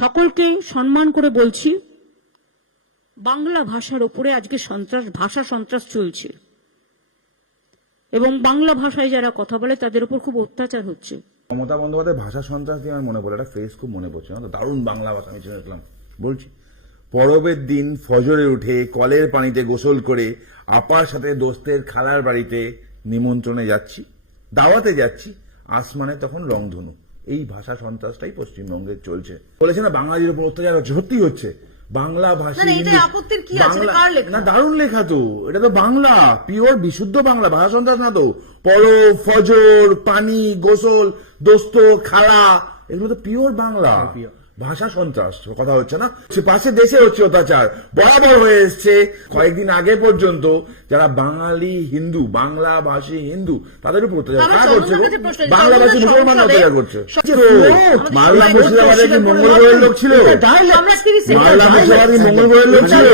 সকলকে সম্মান করে বলছি, বাংলা ভাষার উপরে আজকে ভাষা সন্ত্রাস চলছে এবং বাংলা ভাষায় যারা কথা বলে তাদের উপর খুব অত্যাচার হচ্ছে। মমতা বন্দ্যোপাধ্যায় ভাষা সন্ত্রাস দিয়ে আমার মনে পড়ে একটা ফ্রেজ খুব মনে পড়ছে, দারুণ বাংলা ভাষা আমি চিনে দেখলাম। বলছি, পরবের দিন ফজরে উঠে কলের পানিতে গোসল করে আপার সাথে দোস্তের খালার বাড়িতে নিমন্ত্রণে যাচ্ছি, দাওয়াতে যাচ্ছি, আসমানে তখন রংধনু। এই ভাষা সন্ত্রাসটাই পশ্চিমবঙ্গে চলছে। বলেছে না বাঙালির উপর অত্যাচার হচ্ছে, সত্যি হচ্ছে। বাংলা ভাষা না, দারুণ লেখা তো, এটা তো বাংলা, পিওর বিশুদ্ধ বাংলা, ভাষা সন্ত্রাস না তো। পরব, ফজর, পানি, গোসল, দোস্ত, খালা, এগুলো তো পিওর বাংলা। ভাষা সন্ত্রাস কথা হচ্ছে না, পাশে দেশে হচ্ছে অত্যাচার, বরাবর হয়ে এসছে। কয়েকদিন আগে পর্যন্ত যারা বাঙালি হিন্দু, বাংলা ভাষী হিন্দু, তাদের উপর অত্যাচার করছে, বাংলা ভাষী মুসলমান অত্যাচার করছে। মালদা মুর্শিদাবাদে কি মঙ্গল গ্রহের লোক ছিল? মালদা মুর্শিদাবাদী মঙ্গল গ্রহের লোক ছিল?